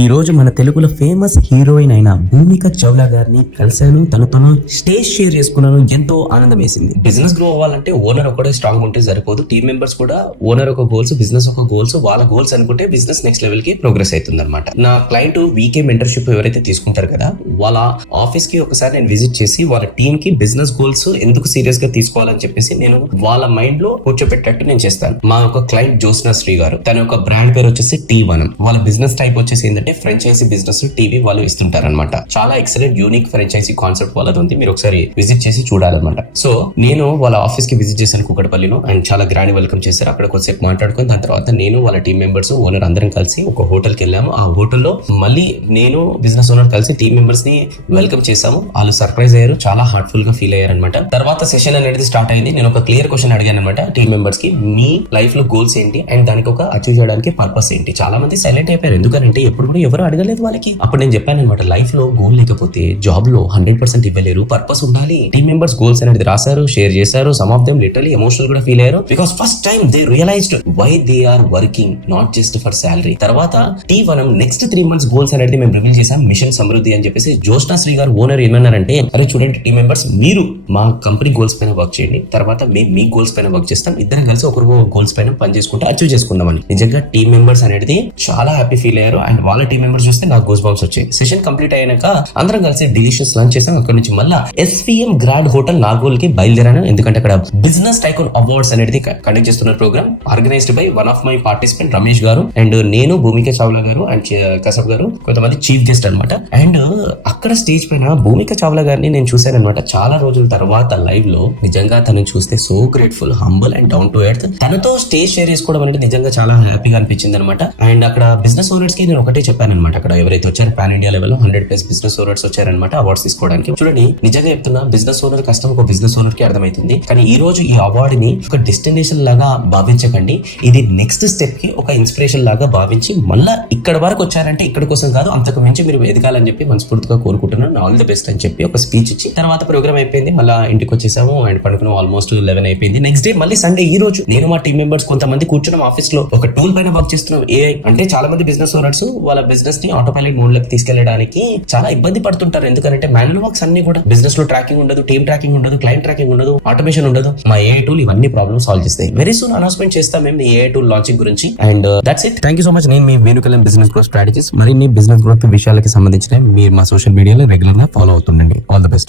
ఈ రోజు మన తెలుగులో ఫేమస్ హీరోయిన్ అయిన భూమిక చౌలా గారిని కలిశాను. తను స్టేజ్ షేర్ చేసుకున్నాను. ఎంతో ఆనందం వేసింది. బిజినెస్ గ్రో అవ్వాలంటే ఓనర్ ఒకటే స్ట్రాంగ్ ఉంటే సరిపోదు. టీమ్ మెంబర్స్ కూడా ఓనర్ ఒక గోల్స్, బిజినెస్ ఒక గోల్స్, వాళ్ళ గోల్స్ అనుకుంటే బిజినెస్ నెక్స్ట్ లెవెల్ కి ప్రోగ్రెస్ అవుతుంది అనమాట. నా క్లయింట్ వీకే మెంటర్షిప్ ఎవరైతే తీసుకుంటారు కదా, వాళ్ళ ఆఫీస్ కి ఒకసారి నేను విజిట్ చేసి వాళ్ళ టీమ్ కి బిజినెస్ గోల్స్ ఎందుకు సీరియస్ గా తీసుకోవాలని చెప్పేసి నేను వాళ్ళ మైండ్ లో కూర్చోబెట్టట్టు నేను చేస్తాను. మా ఒక క్లయింట్ జ్యోత్స్నా శ్రీ గారు, తన యొక్క బ్రాండ్ పేరు వచ్చేసి T1. వాళ్ళ బిజినెస్ టైప్ వచ్చేసి ఏంటంటే ఫ్రాంచైజీ బిజినెస్ టీవీ వాళ్ళు ఇస్తుంటారన్నమాట. చాలా ఎక్సలెంట్ యూనిక్ ఫ్రాంచైజీ కాన్సెప్ట్ వాళ్ళది ఉంది. మీరు ఒకసారి విజిట్ చేసి చూడాలన్నమాట. సో నేను వాళ్ళ ఆఫీస్ కి విజిట్ చేశాను కుకటపల్లిలో. అండ్ చాలా గ్రాండ్ వెల్కమ్ చేశారు. అక్కడ కొద్దిసేపు మాట్లాడుకుని దాని తర్వాత నేను వాళ్ళ టీం మెంబర్స్ ఓనర్ అందరం కలిసి ఒక హోటల్ కి వెళ్ళాము. ఆ హోటల్లో మళ్ళీ నేను బిజినెస్ ఓనర్ కలిసి టీం మెంబర్స్ ని వెల్కమ్ చేశాము. వాళ్ళు సర్ప్రైజ్ అయ్యారు, చాలా హార్ట్ఫుల్ గా ఫీల్ అయ్యారు అనమాట. తర్వాత సెషన్ అనేది స్టార్ట్ అయింది. నేను ఒక క్లియర్ క్వశ్చన్ అడిగాను అనమాట టీం మెంబర్స్ కి, మీ లైఫ్ లో గోల్స్ ఏంటి అండ్ దానికి ఒక అచీవ్ చేయడానికి పర్పస్ ఏంటి. చాలా మంది సైలెంట్ అయిపోయారు, ఎందుకంటే ఎప్పుడు కూడా ఎవరు అడగలేదు వాళ్ళకి. అప్పుడు నేను చెప్పాను అనమాట, లైఫ్ లో గోల్ లేకపోతే జాబ్ లో 100% ఇవ్వలేరు, పర్పస్ ఉండాలి. టీమ్ మెంబర్స్ గోల్స్ అనేది రాశారు, షేర్ చేశారు. Some of them literally emotional కూడా ఫీల్ అయ్యారు, because first time they realised why they are working, not just for salary. తర్వాత T1 నెక్స్ట్ 3 months గోల్స్ అనేది మేము రివీల్ చేసాం, మిషన్ సమృద్ధి అని చెప్పేసి. జ్యోత్స్నా శ్రీ గారు ఓనర్ ఏమన్నారంటే, అరే చూడండి టీమ్ మెంబర్స్, మీరు మా కంపెనీ గోల్స్ పైన వర్క్ చేయండి, తర్వాత మేము మీ గోల్స్ పైన వర్క్ చేస్తాం, ఇద్దరం కలిసి ఒకరు గోల్స్ పైన పని చేసుకుంటూ అచీవ్ చేసుకుందామని. నిజంగా టీమ్ మెంబర్స్ అనేది చాలా హ్యాపీ ఫీల్ అయ్యారు. అండ్ వాళ్ళ టీమ్ మెంబర్స్ చూస్తే నాకు గోస్ బంప్స్ వచ్చాయి. సెషన్ కంప్లీట్ అయినాక అందరం కలిసి డిలీషియస్ లంచ్ చేసాం. అక్కడ నుంచి మళ్ళీ SVM గ్రాండ్ హోటల్ నాగోల్ కి బయలుదేరాను, ఎందుకంటే అక్కడ బిజినెస్ టైకూన్ అవార్డ్స్ అనేది కండక్ట్ చేస్తున్న programme organised by one of my participant Ramesh garu and నేను, భూమిక చావ్లా గారు అండ్ కసబ్ గారు, కొంతమంది చీఫ్ గెస్ట్ అనమాట. అండ్ అక్కడ స్టేజ్ పైన భూమిక చావ్లా గారిని నేను చూశాను అనమాట చాలా రోజుల తర్వాత లైవ్ లో. నిజంగా తనని చూస్తే so grateful, humble and down to earth. తనతో స్టేజ్ షేర్ చేసుకోవడం అనేది నిజంగా చాలా హ్యాపీగా అనిపించింది అనమాట. అండ్ అక్కడ బిజినెస్ ఓనర్స్ కి నేను ఒకటే చెప్పాను అనమాట, అక్కడ ఎవరైతే వచ్చారు pan India level 100+ business owners వచ్చారనమాట అవార్డ్స్ తీసుకోవడానికి. చూడండి, నిజంగా చెప్తున్నా, బిజినెస్ ఓనర్ కష్టం ఒక బిజినెస్ ఓనర్ కి అర్థమవుతుంది. కానీ ఈ రోజు ఈ అవార్డు ని ఒక డెస్టినేషన్ లాగా భావించకండి, ఇది నెక్స్ట్ స్టెప్ కి ఒక ఇన్స్పిరేషన్ లాగా భావించి మళ్ళా ఇక్కడ వరకు వచ్చారంటే ఇక్కడ కోసం కాదు, అంతకు మించి మీరు ఎదగాలని చెప్పి మనస్ఫూర్తిగా కోరుకుంటున్నాను. ఆల్ ది బెస్ట్ అని చెప్పి ఒక స్పీచ్ ఇచ్చి తర్వాత ప్రోగ్రామ్ అయిపోయింది. మళ్ళీ ఇంటికి వచ్చేసాము అండ్ పడుకున్నాం. ఆల్మోస్ట్ 11 అయిపోయింది. నెక్స్ట్ డే మళ్ళీ సండే. ఈ రోజు నేను మా టీమ్ మెంబర్స్ కొంతమంది కూర్చున్నాం ఆఫీస్ లో, ఒక టూల్ పైన వర్క్ చేస్తున్నాం. AI అంటే చాలా మంది బిజినెస్ ఓనర్స్ వాళ్ళ బిజినెస్ ని ఆటోపైలట్ మోడ్ లోకి తీసుకెళ్లడానికి చాలా ఇబ్బంది పడుతుంటారు, ఎందుకంటే మాన్యువల్ వర్క్స్ అన్ని కూడా బిజినెస్ లో ట్రాకింగ్ ఉండదు, టీమ్ ట్రాకింగ్ ఉండదు, క్లయింట్ ట్రాకింగ్ ఉండదు, ఆటోమేషన్ ఉండదు. మా AI టూల్ ఇవన్నీ ప్రాబ్లమ్స్ సాల్వ్ చేస్తాయి. వెరీ సూన్ అనౌన్స్మెంట్ చేస్తాం మేము AI టూల్ లాంచింగ్ గురించి. And that's it. Thank you so much. నేను మీ వేణుకలం బిజినెస్ గ్రోత్ స్ట్రాటజీస్, మరిన్ని బిజినెస్ గ్రోత్ విషయాలకి సంబంధించిన మీరు మా సోషల్ మీడియాలో రెగ్యులర్ గా ఫాలో అవుతుండండి. All the best.